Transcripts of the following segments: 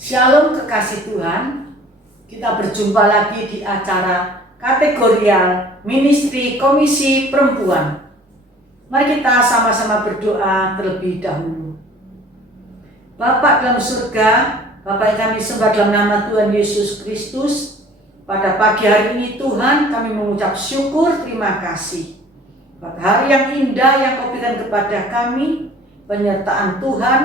Shalom kekasih Tuhan, kita berjumpa lagi di acara kategorial Ministry Komisi Perempuan. Mari kita sama-sama berdoa terlebih dahulu. Bapa dalam surga, Bapa yang kami sembah dalam nama Tuhan Yesus Kristus, pada pagi hari ini Tuhan kami mengucap syukur terima kasih. Pada hari yang indah yang Kau berikan kepada kami, penyertaan Tuhan,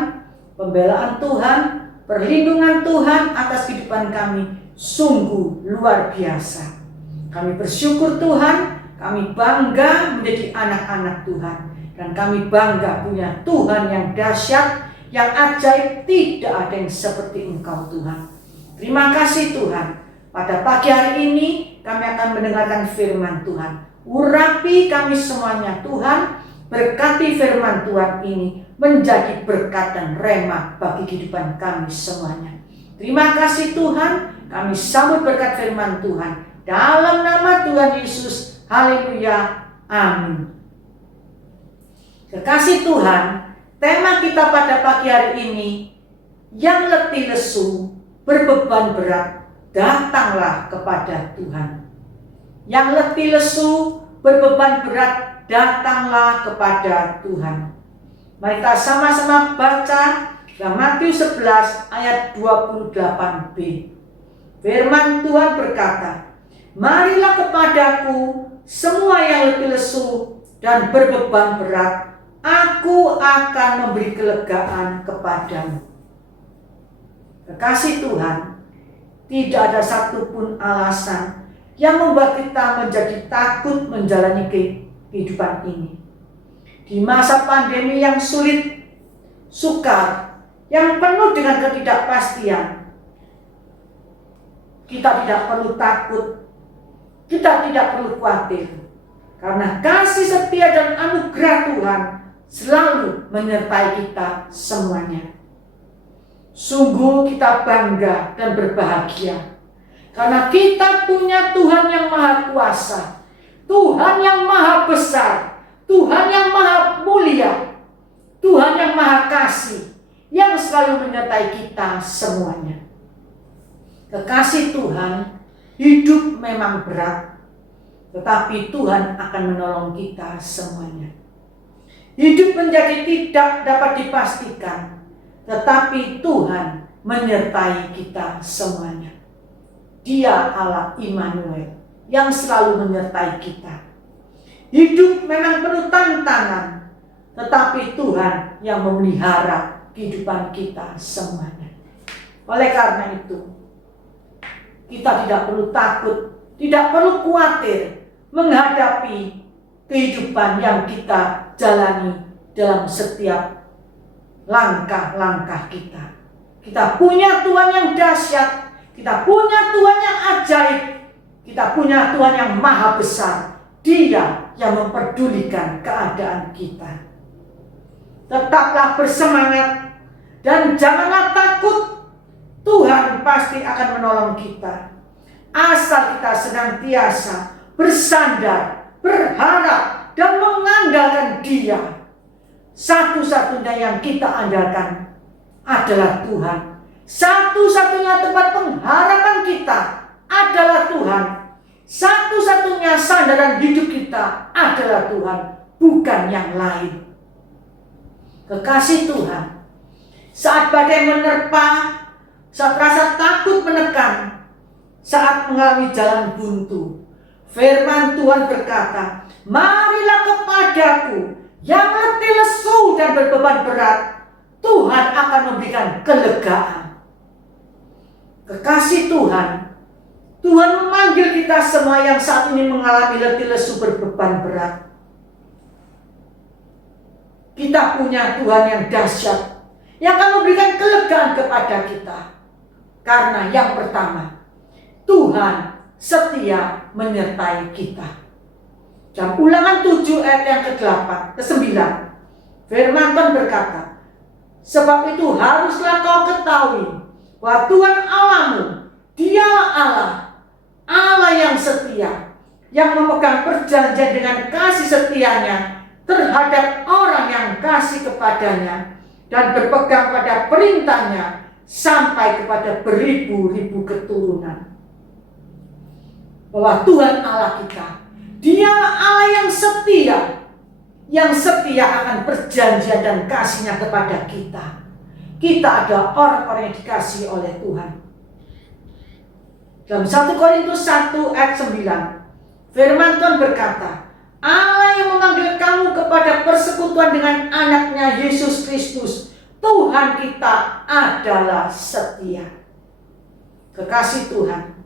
pembelaan Tuhan, perlindungan Tuhan atas kehidupan kami sungguh luar biasa. Kami bersyukur Tuhan, kami bangga menjadi anak-anak Tuhan. Dan kami bangga punya Tuhan yang dahsyat, yang ajaib, tidak ada yang seperti Engkau Tuhan. Terima kasih Tuhan. Pada pagi hari ini kami akan mendengarkan firman Tuhan. Urapi kami semuanya Tuhan, berkati firman Tuhan ini menjadi berkat dan rema bagi kehidupan kami semuanya. Terima kasih Tuhan, kami sambut berkat firman Tuhan dalam nama Tuhan Yesus. Haleluya, amin. Kekasih Tuhan, tema kita pada pagi hari ini, yang letih lesu, berbeban berat, datanglah kepada Tuhan. Yang letih lesu, berbeban berat, datanglah kepada Tuhan. Mari kita sama-sama baca dalam Matius 11 ayat 28b. Firman Tuhan berkata, "Marilah kepadaku semua yang letih lesu dan berbeban berat, aku akan memberi kelegaan kepadamu." Kekasih Tuhan, tidak ada satupun alasan yang membuat kita menjadi takut menjalani kehidupan ini. Di masa pandemi yang sulit, sukar, yang penuh dengan ketidakpastian, kita tidak perlu takut, kita tidak perlu khawatir, karena kasih setia dan anugerah Tuhan selalu menyertai kita semuanya. Sungguh kita bangga dan berbahagia, karena kita punya Tuhan yang maha kuasa, Tuhan yang maha besar, Tuhan yang maha mulia, Tuhan yang maha kasih, yang selalu menyertai kita semuanya. Kekasih Tuhan, hidup memang berat, tetapi Tuhan akan menolong kita semuanya. Hidup menjadi tidak dapat dipastikan, tetapi Tuhan menyertai kita semuanya. Dia Allah Immanuel yang selalu menyertai kita. Hidup memang penuh tantangan, tetapi Tuhan yang memelihara kehidupan kita semuanya. Oleh karena itu, kita tidak perlu takut, tidak perlu khawatir menghadapi kehidupan yang kita jalani dalam setiap langkah-langkah kita. Kita punya Tuhan yang dahsyat, kita punya Tuhan yang ajaib, kita punya Tuhan yang maha besar. Dia yang memperdulikan keadaan kita. Tetaplah bersemangat dan janganlah takut. Tuhan pasti akan menolong kita. Asal kita senantiasa bersandar, berharap dan mengandalkan Dia. Satu-satunya yang kita andalkan adalah Tuhan. Satu-satunya tempat pengharapan kita adalah Tuhan. Satu-satunya sandaran hidup kita adalah Tuhan, bukan yang lain. Kekasih Tuhan, saat badai menerpa, saat rasa takut menekan, saat mengalami jalan buntu, firman Tuhan berkata, "Marilah kepadaku yang letih lesu dan berbeban berat, Tuhan akan memberikan kelegaan." Kekasih Tuhan, Tuhan memanggil kita semua yang saat ini mengalami letih lesu berbeban berat. Kita punya Tuhan yang dahsyat, yang akan memberikan kelegaan kepada kita. Karena yang pertama, Tuhan setia menyertai kita. Dalam Ulangan 7 ayat yang ke-8, ke-9, firman Tuhan berkata, "Sebab itu haruslah kau ketahui bahwa Tuhan Allahmu, Dialah Allah, Allah yang setia, yang memegang perjanjian dengan kasih setianya terhadap orang yang kasih kepadanya dan berpegang pada perintahnya sampai kepada beribu-ribu keturunan. Bahwa Tuhan Allah kita, Dialah Allah yang setia akan perjanjian dan kasih-Nya kepada kita. Kita adalah orang-orang yang dikasihi oleh Tuhan. Dalam 1 Korintus 1 ayat 9, firman Tuhan berkata, Allah yang memanggil kamu kepada persekutuan dengan anaknya Yesus Kristus, Tuhan kita adalah setia. Kekasih Tuhan,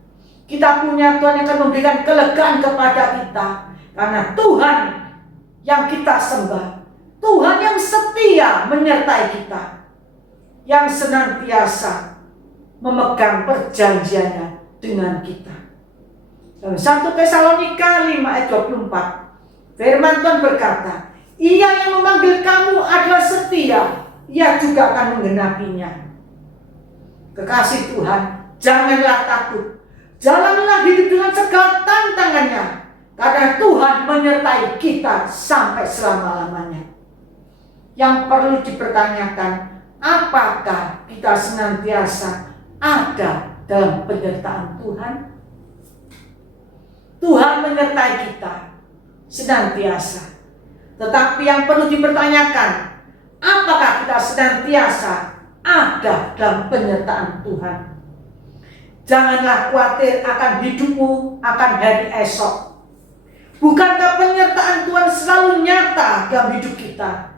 kita punya Tuhan yang akan memberikan kelegaan kepada kita, karena Tuhan yang kita sembah, Tuhan yang setia menyertai kita, yang senantiasa memegang perjanjiannya dengan kita. Dalam 1 Tesalonika 5 ayat 24, firman Tuhan berkata, Ia yang memanggil kamu adalah setia, Ia juga akan menggenapinya. Kekasih Tuhan, janganlah takut, jalanlah hidup dengan segala tantangannya, karena Tuhan menyertai kita sampai selama-lamanya. Yang perlu dipertanyakan, apakah kita senantiasa ada dalam penyertaan Tuhan? Tuhan menyertai kita senantiasa. Tetapi yang perlu dipertanyakan, apakah kita senantiasa ada dalam penyertaan Tuhan? Janganlah khawatir akan hidupmu, akan hari esok. Bukankah penyertaan Tuhan selalu nyata dalam hidup kita?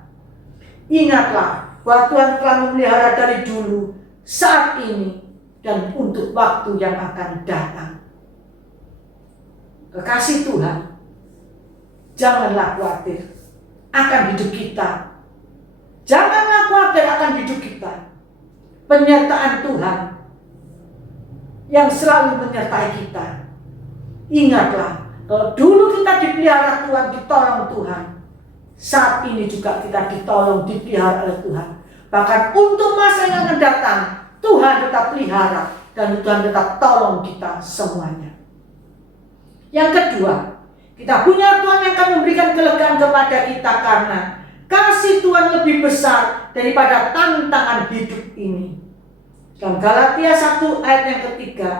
Ingatlah bahwa Tuhan telah memelihara dari dulu, saat ini, dan untuk waktu yang akan datang. Kekasih Tuhan, janganlah khawatir akan hidup kita. Janganlah khawatir akan hidup kita. Penyertaan Tuhan yang selalu menyertai kita. Ingatlah, kalau dulu kita dipelihara Tuhan, ditolong Tuhan, saat ini juga kita ditolong, dipelihara oleh Tuhan. Bahkan untuk masa yang akan datang, Tuhan tetap pelihara dan Tuhan tetap tolong kita semuanya. Yang kedua, kita punya Tuhan yang akan memberikan kelegaan kepada kita, karena kasih Tuhan lebih besar daripada tantangan hidup ini. Dalam Galatia 1 ayat yang ketiga,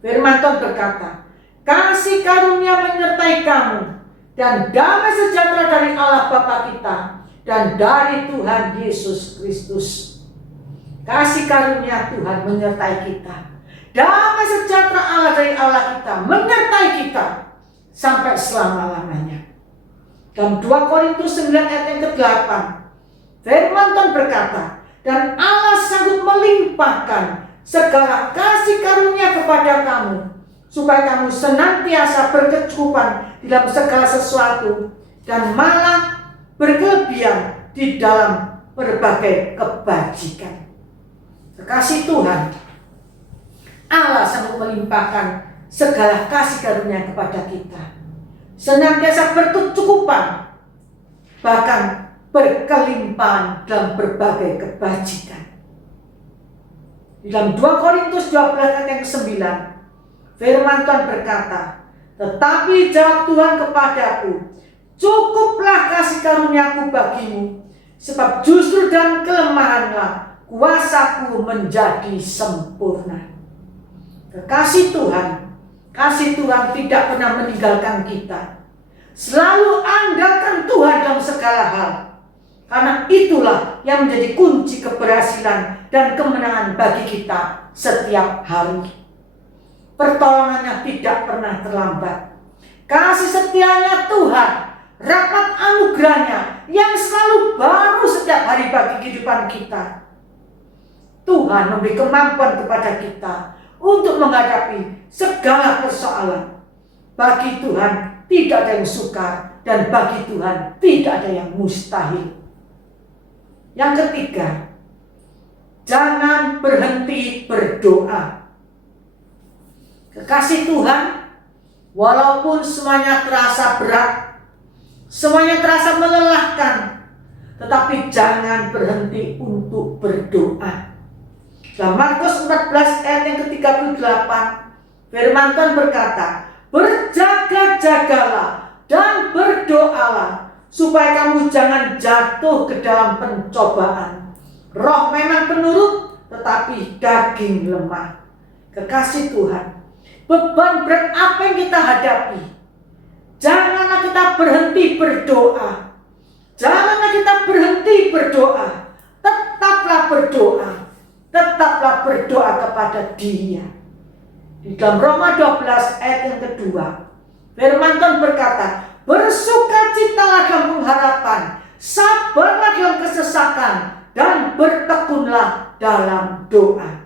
firman Tuhan berkata, kasih karunia menyertai kamu, dan damai sejahtera dari Allah Bapa kita dan dari Tuhan Yesus Kristus. Kasih karunia Tuhan menyertai kita, damai sejahtera Allah dari Allah kita menyertai kita sampai selama-lamanya. Dalam 2 Korintus 9 ayat yang ke-8, firman Tuhan berkata, dan Allah sanggup melimpahkan segala kasih karunia kepada kamu, supaya kamu senantiasa berkecukupan di dalam segala sesuatu, dan malah berkelebihan di dalam berbagai kebajikan. Kekasih Tuhan, Allah sanggup melimpahkan segala kasih karunia kepada kita, senantiasa berkecukupan, bahkan berkelimpahan dalam berbagai kebajikan. Di dalam 2 Korintus 12 ayat yang ke-9, firman Tuhan berkata, tetapi jawab Tuhan kepadaku, cukuplah kasih karuniaku bagimu, sebab justru dalam kelemahanlah kuasaku menjadi sempurna. Kekasih Tuhan, kasih Tuhan tidak pernah meninggalkan kita. Selalu andalkan Tuhan dalam segala hal, karena itulah yang menjadi kunci keberhasilan dan kemenangan bagi kita setiap hari. Pertolongannya tidak pernah terlambat. Kasih setianya Tuhan, rahmat anugerahnya yang selalu baru setiap hari bagi kehidupan kita. Tuhan memberi kemampuan kepada kita untuk menghadapi segala persoalan. Bagi Tuhan tidak ada yang sukar, dan bagi Tuhan tidak ada yang mustahil. Yang ketiga, jangan berhenti berdoa. Kekasih Tuhan, walaupun semuanya terasa berat, semuanya terasa melelahkan, tetapi jangan berhenti untuk berdoa. Dalam Markus 14 ayat yang ke-38, firman Tuhan berkata, berjaga-jagalah dan berdoalah, supaya kamu jangan jatuh ke dalam pencobaan. Roh memang penurut, tetapi tetapi daging lemah. Kekasih Tuhan, beban berat apa yang kita hadapi, janganlah kita berhenti berdoa. Janganlah kita berhenti berdoa. Tetaplah berdoa. Tetaplah berdoa kepada Dia. Di dalam Roma 12 ayat yang kedua, firman Tuhan berkata, bersukacitalah dalam pengharapan, sabarlah dalam kesesakan, dan bertekunlah dalam doa.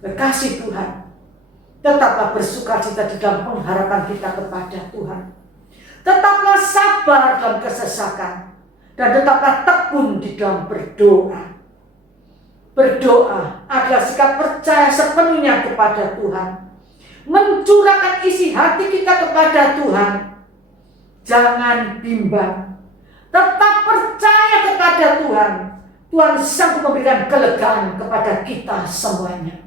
Kekasih Tuhan, tetaplah bersukacita di dalam pengharapan kita kepada Tuhan. Tetaplah sabar dalam kesesakan, dan tetaplah tekun di dalam berdoa. Berdoa adalah sikap percaya sepenuhnya kepada Tuhan. Mencurahkan isi hati kita kepada Tuhan. Jangan bimbang. Tetap percaya kepada Tuhan. Tuhan sanggup memberikan kelegaan kepada kita semuanya.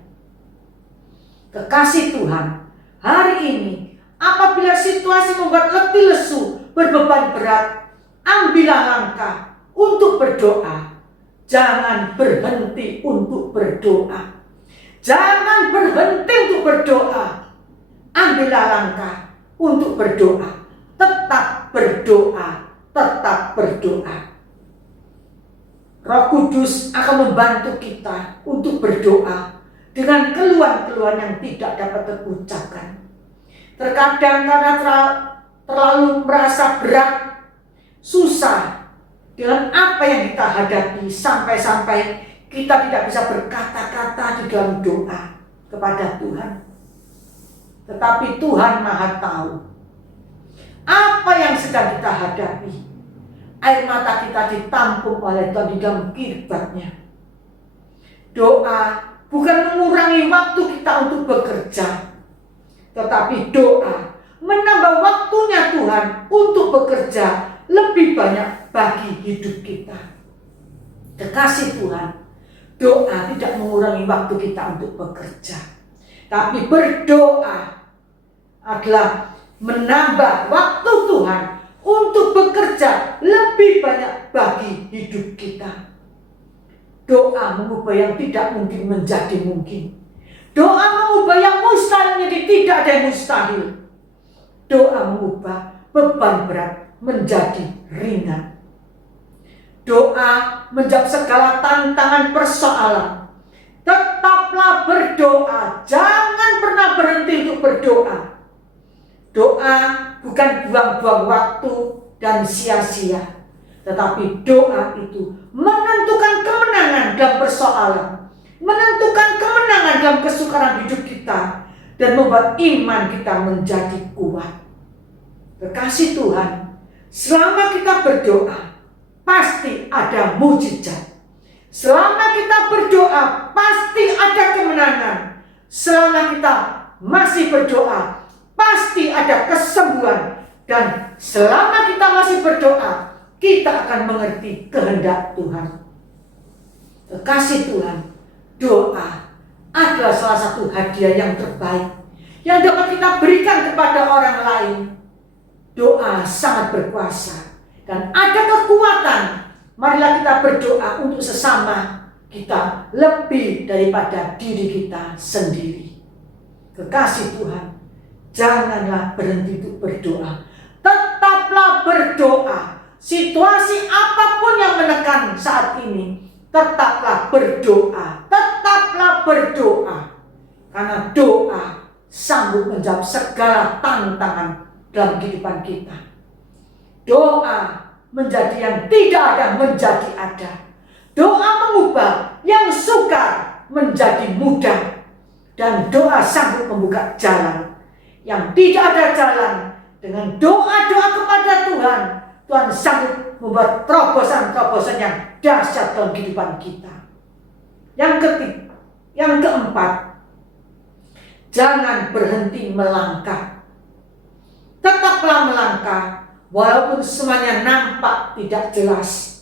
Kekasih Tuhan, hari ini apabila situasi membuat letih lesu, berbeban berat, ambillah langkah untuk berdoa. Jangan berhenti untuk berdoa. Jangan berhenti untuk berdoa. Ambillah langkah untuk berdoa. Tetap berdoa. Tetap berdoa. Roh Kudus akan membantu kita untuk berdoa dengan keluhan-keluhan yang tidak dapat terucapkan. Terkadang karena terlalu merasa berat, susah dengan apa yang kita hadapi, sampai-sampai kita tidak bisa berkata-kata di dalam doa kepada Tuhan. Tetapi Tuhan Maha tahu apa yang sedang kita hadapi. Air mata kita ditampung oleh Tuhan di dalam kirbatnya. Doa bukan mengurangi waktu kita untuk bekerja, tetapi doa menambah waktunya Tuhan untuk bekerja lebih banyak bagi hidup kita. Kekasih Tuhan, doa tidak mengurangi waktu kita untuk bekerja, tapi berdoa adalah menambah waktu Tuhan untuk bekerja lebih banyak bagi hidup kita. Doa mengubah yang tidak mungkin menjadi mungkin. Doa mengubah yang mustahil menjadi tidak ada yang mustahil. Doa mengubah beban berat menjadi ringan. Doa menjawab segala tantangan persoalan. Tetaplah berdoa. Jangan pernah berhenti untuk berdoa. Doa bukan buang-buang waktu dan sia-sia. Tetapi doa itu menentukan kemenangan dalam persoalan, menentukan kemenangan dalam kesukaran hidup kita, dan membuat iman kita menjadi kuat. Kekasih Tuhan, selama kita berdoa, pasti ada mujizat. Selama kita berdoa, pasti ada kemenangan. Selama kita masih berdoa, pasti ada kesembuhan. Dan selama kita masih berdoa, kita akan mengerti kehendak Tuhan. Kekasih Tuhan, doa adalah salah satu hadiah yang terbaik yang dapat kita berikan kepada orang lain. Doa sangat berkuasa dan ada kekuatan. Marilah kita berdoa untuk sesama kita lebih daripada diri kita sendiri. Kekasih Tuhan, janganlah berhenti untuk berdoa. Tetaplah berdoa. Situasi apapun yang menekan saat ini, tetaplah berdoa. Tetaplah berdoa. Karena doa sanggup menjawab segala tantangan dalam kehidupan kita. Doa menjadi yang tidak ada menjadi ada. Doa mengubah yang sukar menjadi mudah. Dan doa sanggup membuka jalan yang tidak ada jalan. Dengan doa-doa kepada Tuhan, Tuhan sanggup membuat terobosan-terobosan yang dahsyat dalam kehidupan kita. Yang keempat, jangan berhenti melangkah. Tetaplah melangkah walaupun semuanya nampak tidak jelas.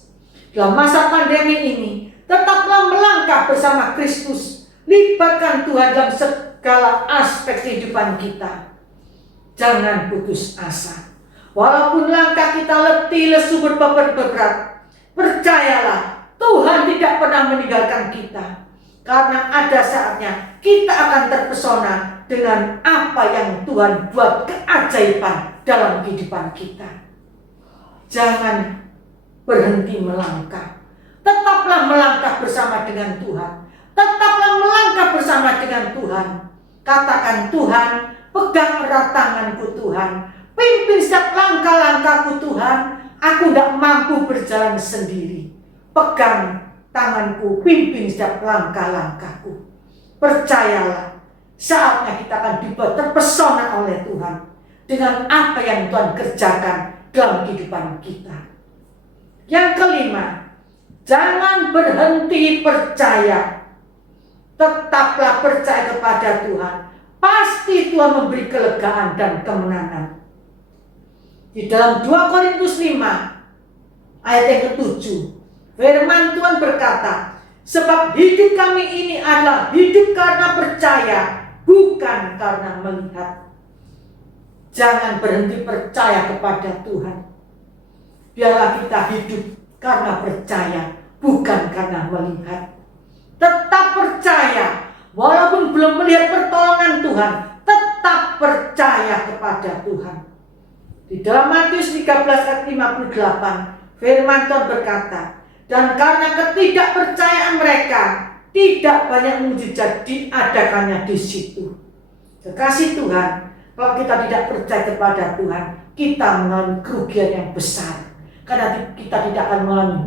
Dalam masa pandemi ini, tetaplah melangkah bersama Kristus. Libatkan Tuhan dalam segala aspek kehidupan kita. Jangan putus asa. Walaupun langkah kita letih, lesu, berbeban berat, percayalah Tuhan tidak pernah meninggalkan kita. Karena ada saatnya kita akan terpesona dengan apa yang Tuhan buat keajaiban dalam kehidupan kita. Jangan berhenti melangkah. Tetaplah melangkah bersama dengan Tuhan. Tetaplah melangkah bersama dengan Tuhan. Katakan, Tuhan, pegang erat tanganku Tuhan. Pimpin setiap langkah-langkahku Tuhan. Aku tidak mampu berjalan sendiri. Pegang tanganku, pimpin setiap langkah-langkahku. Percayalah, saatnya kita akan dibuat terpesona oleh Tuhan dengan apa yang Tuhan kerjakan dalam kehidupan kita. Yang kelima, jangan berhenti percaya. Tetaplah percaya kepada Tuhan. Pasti Tuhan memberi kelegaan dan kemenangan. Di dalam 2 Korintus 5 ayat yang ke-7, firman Tuhan berkata, sebab hidup kami ini adalah hidup karena percaya, bukan karena melihat. Jangan berhenti percaya kepada Tuhan. Biarlah kita hidup karena percaya, bukan karena melihat. Tetap percaya, walaupun belum melihat pertolongan Tuhan, tetap percaya kepada Tuhan. Di dalam Matius 13 ayat 58, firman Tuhan berkata, dan karena ketidakpercayaan mereka, tidak banyak mujizat diadakannya di situ. Kekasih Tuhan, kalau kita tidak percaya kepada Tuhan, kita mengalami kerugian yang besar. Karena kita tidak akan mengalami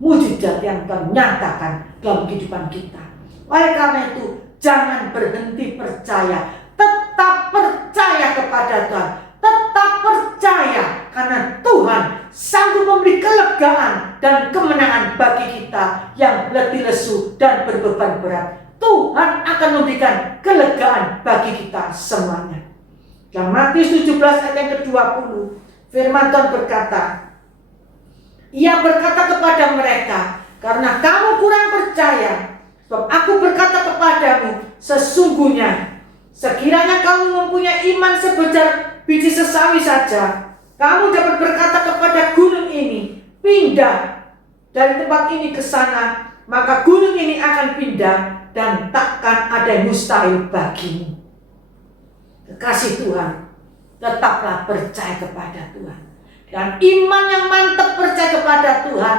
mujizat yang Tuhan nyatakan dalam kehidupan kita. Oleh karena itu, jangan berhenti percaya. Tetap percaya kepada Tuhan. Tetap percaya karena Tuhan sanggup memberi kelegaan dan kemenangan bagi kita yang letih lesu dan berbeban berat. Tuhan akan memberikan kelegaan bagi kita semuanya. Dalam Matius 17 ayat yang ke-20, firman Tuhan berkata, Ia berkata kepada mereka, karena kamu kurang percaya, sebab aku berkata kepadamu, sesungguhnya sekiranya kamu mempunyai iman sebesar biji sesawi saja, kamu dapat berkata kepada gunung ini, pindah dari tempat ini ke sana, maka gunung ini akan pindah dan takkan ada yang mustahil bagimu. Kekasih Tuhan, tetaplah percaya kepada Tuhan. Dan iman yang mantap percaya kepada Tuhan,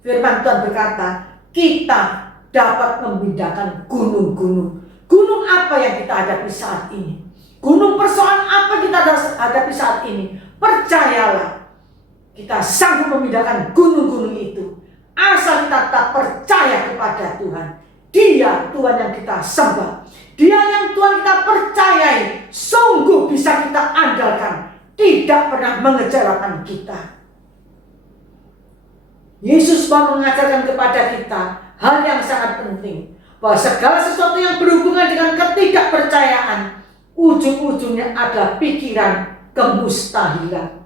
firman Tuhan berkata, kita dapat memindahkan gunung-gunung. Gunung apa yang kita hadapi saat ini? Gunung persoalan apa kita hadapi saat ini? Percayalah, kita sanggup memindahkan gunung-gunung itu. Asal kita tak percaya kepada Tuhan. Dia Tuhan yang kita sembah. Dia yang Tuhan kita percayai. Sungguh bisa kita andalkan. Tidak pernah mengecewakan kita. Yesus mau mengajarkan kepada kita hal yang sangat penting. Bahwa segala sesuatu yang berhubungan dengan ketidakpercayaan, ujung-ujungnya adalah pikiran kemustahilan.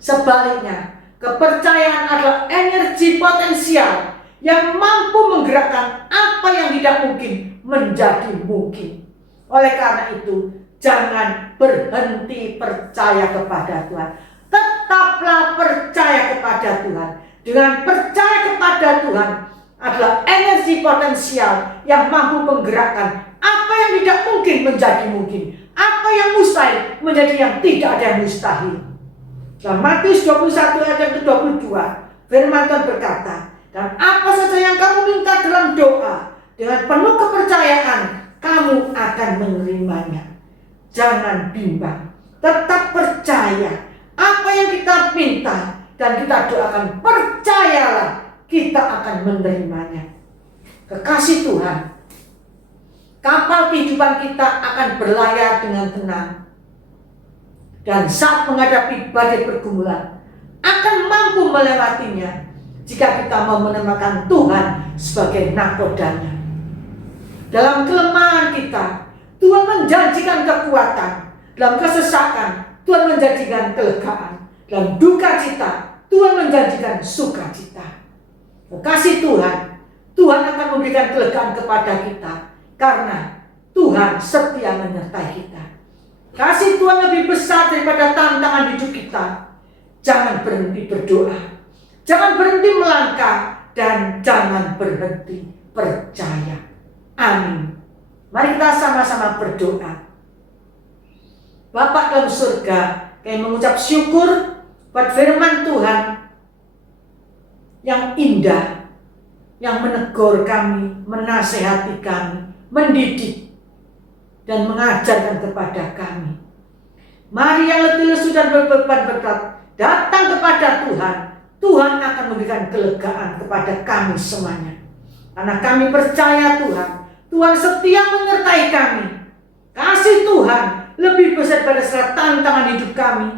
Sebaliknya, kepercayaan adalah energi potensial yang mampu menggerakkan apa yang tidak mungkin menjadi mungkin. Oleh karena itu, jangan berhenti percaya kepada Tuhan. Tetaplah percaya kepada Tuhan. Dengan percaya kepada Tuhan adalah energi potensial yang mampu menggerakkan apa yang tidak mungkin menjadi mungkin. Apa yang mustahil menjadi yang tidak ada yang mustahil. Dalam Matius 21 ayat yang ke-22, firman Tuhan berkata, dan apa saja yang kamu minta dalam doa, dengan penuh kepercayaan, kamu akan menerimanya. Jangan bimbang, tetap percaya. Apa yang kita minta dan kita doakan, percayalah, kita akan menerimanya. Kekasih Tuhan, kapal kehidupan kita akan berlayar dengan tenang. Dan saat menghadapi badai pergumulan, akan mampu melewatinya jika kita mau menamakan Tuhan sebagai nakodanya. Dalam kelemahan kita, Tuhan menjanjikan kekuatan. Dalam kesesakan, Tuhan menjanjikan kelegaan. Dalam duka cita, Tuhan menjanjikan sukacita. Kekasih Tuhan, Tuhan akan memberikan kelegaan kepada kita karena Tuhan setia menyertai kita. Kasih Tuhan lebih besar daripada tantangan hidup kita. Jangan berhenti berdoa, jangan berhenti melangkah, dan jangan berhenti percaya. Amin. Mari kita sama-sama berdoa. Bapa dalam surga, kami mengucap syukur buat firman Tuhan yang indah, yang menegur kami, menasehati kami, mendidik, dan mengajarkan kepada kami. Mari yang letih lesu dan berbeban berat datang kepada Tuhan. Tuhan akan memberikan kelegaan kepada kami semuanya. Karena kami percaya Tuhan setia menyertai kami. Kasih Tuhan lebih besar pada segala tantangan hidup kami.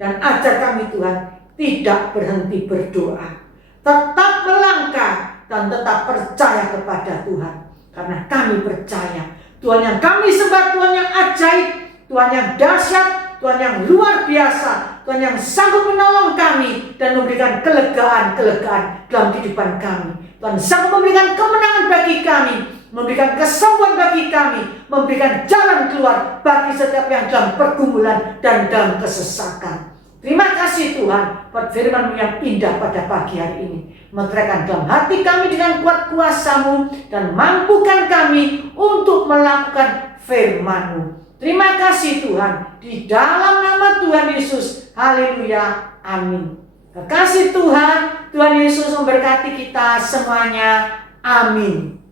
Dan ajar kami Tuhan tidak berhenti berdoa. Tetap melangkah dan tetap percaya kepada Tuhan. Karena kami percaya Tuhan yang kami sembah, Tuhan yang ajaib, Tuhan yang dahsyat, Tuhan yang luar biasa, Tuhan yang sanggup menolong kami dan memberikan kelegaan-kelegaan dalam kehidupan kami. Tuhan sanggup memberikan kemenangan bagi kami, memberikan kesembuhan bagi kami, memberikan jalan keluar bagi setiap yang dalam pergumulan dan dalam kesesakan. Terima kasih Tuhan buat firman-Mu yang indah pada pagi hari ini. Meteraikan dalam hati kami dengan kuat kuasa-Mu dan mampukan kami untuk melakukan firman-Mu. Terima kasih Tuhan, di dalam nama Tuhan Yesus. Haleluya, amin. Terima kasih Tuhan, Tuhan Yesus memberkati kita semuanya. Amin.